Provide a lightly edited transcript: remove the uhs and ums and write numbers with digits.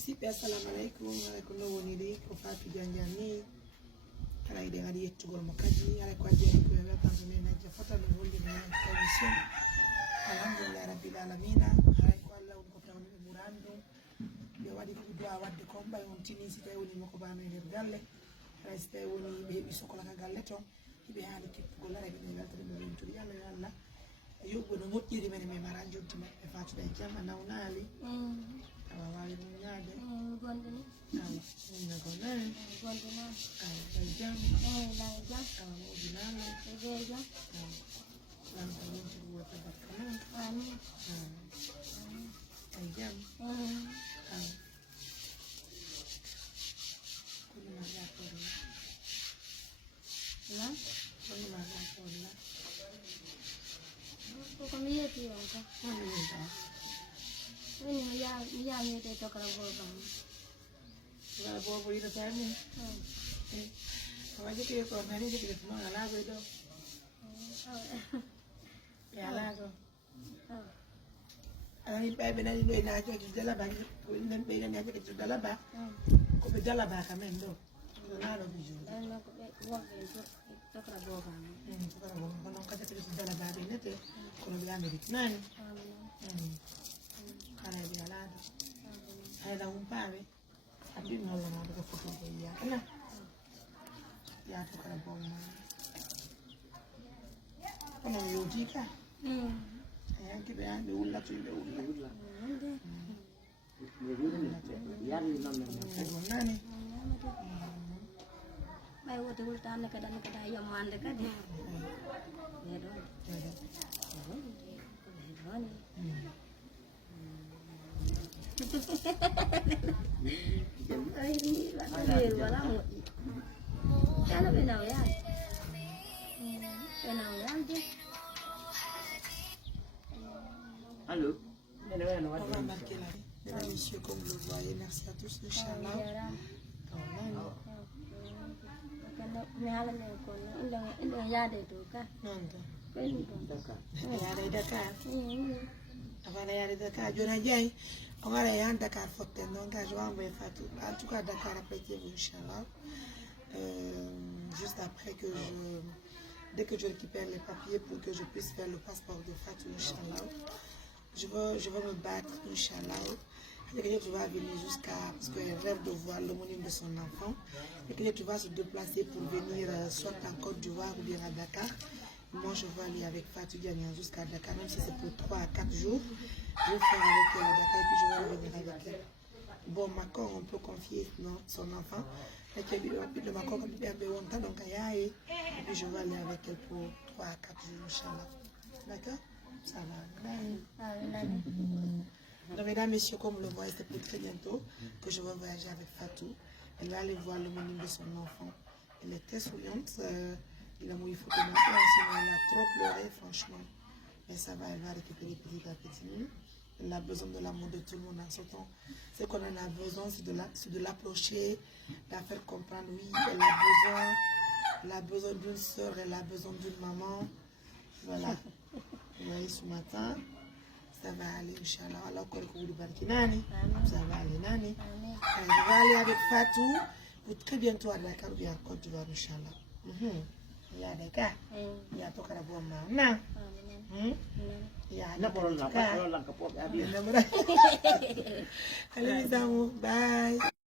musidɓe assalamu aleykum aleyko no woni ɗi ko Fatou Diandiane kala yiɗen aɗa yettugol mo kadi ala ko addi ko weltanto men najja fota no holliri émission alhamdulillah rabbil alamina hay ko Allah woni ko fewno ɓe ɓurani ɗum ɓe waɗi ko duwa wadde kon ɓay on tini si tawi woni makko bano e nder galle hay si tawi woni ɓe heeɓi sokola ka galle toon hiɓe haali kettugol ara ɓeɗe weltata ɓe wentude Allah yo Allah yoɓɓo no moƴƴiri men e mara jonti maɓɓe Fatou ɗe jaam a nawnaali awa wawi ɗum ñaade gondini awa gonani gondina awa ɗay jaam lay jam awa moƴƴinama be jam lamta wontude wota bakka noon amin ɗay jaam awa kono ma yatorla na kono ma yatorla ko mi yeti on ka hono yinta woni mi ya mi te to kala go bam wala bobo yiɗatani awa jeki ko nani jeki ɗo ma alago ɗo ɓe alago anani ɓayɓe nani ɗo ena jogi jalaba nen ɓe nani hajogi to jalaba koɓe jalaba ka men ɗo naɗo ɓe jogi no ko be wonbe to kala go bam sukara go ko noon kadi kadi so jalaba ɓe nete kono ɓe amérique nani kala ɓe alaɗo hayla humpaɓe abbin hollanaɗo ko foto ko yiyatana yato kala bomma kono mi yewti ka hanki ɓe an ɓe wullato ɓe wulla nani bay wote wultane kada yamande kadi ne do ay wala mo kana be naw ya Allô? on va marquer la vie mesdames et messieurs comme vous le voyez merci à tous inchallah mi hala ne ko ndo yaade to ka non tan ko ni ko yaade Dakar avant yaade Dakar jona jeeyi on ara yan Dakar fotte donc je vais envoyer Fatou en tout cas Dakar après vous inchallah juste après que dès que je récupère les papiers pour que je puisse faire le passeport de Fatou inchallah je vais me battre inchallah et que tu vas venir jusqu'à parce qu'elle rêve de voir l'homonyme de son enfant et que tu vas se déplacer pour venir soit en Côte d'Ivoire ou bien à Dakar. Moi je vais aller avec Fatou Diandiane jusqu'à Dakar même si c'est pour 3 à 4 jours je vais faire avec elle à Dakar et puis je vais revenir avec elle. Bon Macron on peut confier son enfant et puis le Macron comme il y a donc et puis je vais aller avec elle pour 3 à 4 jours inchallah. D'accord? Ça va. Donc, mesdames, messieurs, comme vous le voyez, c'est pour très bientôt que je vais voyager avec Fatou. Elle va aller voir l'homonyme de son enfant. Elle est très souriante. Il a mouillé photo maintenant, sinon elle a trop pleuré, franchement. Mais ça va, elle va récupérer petit à petit. Elle a besoin de l'amour de tout le monde en ce temps. Ce qu'on en a besoin, c'est de l'approcher, de la faire comprendre. Oui, elle a besoin d'une soeur, elle a besoin d'une maman. Voilà. Vous voyez ce matin. Ça va aller, Inch'Allah. Alors, quand vous barki nani, ça va aller, nani. Je vais aller avec Fatou pour très bientôt à Dakar ou bien en Côte d'Ivoire, Inch'Allah. Il y a Dakar. Il y a tout le monde. Il y a Dakar. Allez, les amours. Bye.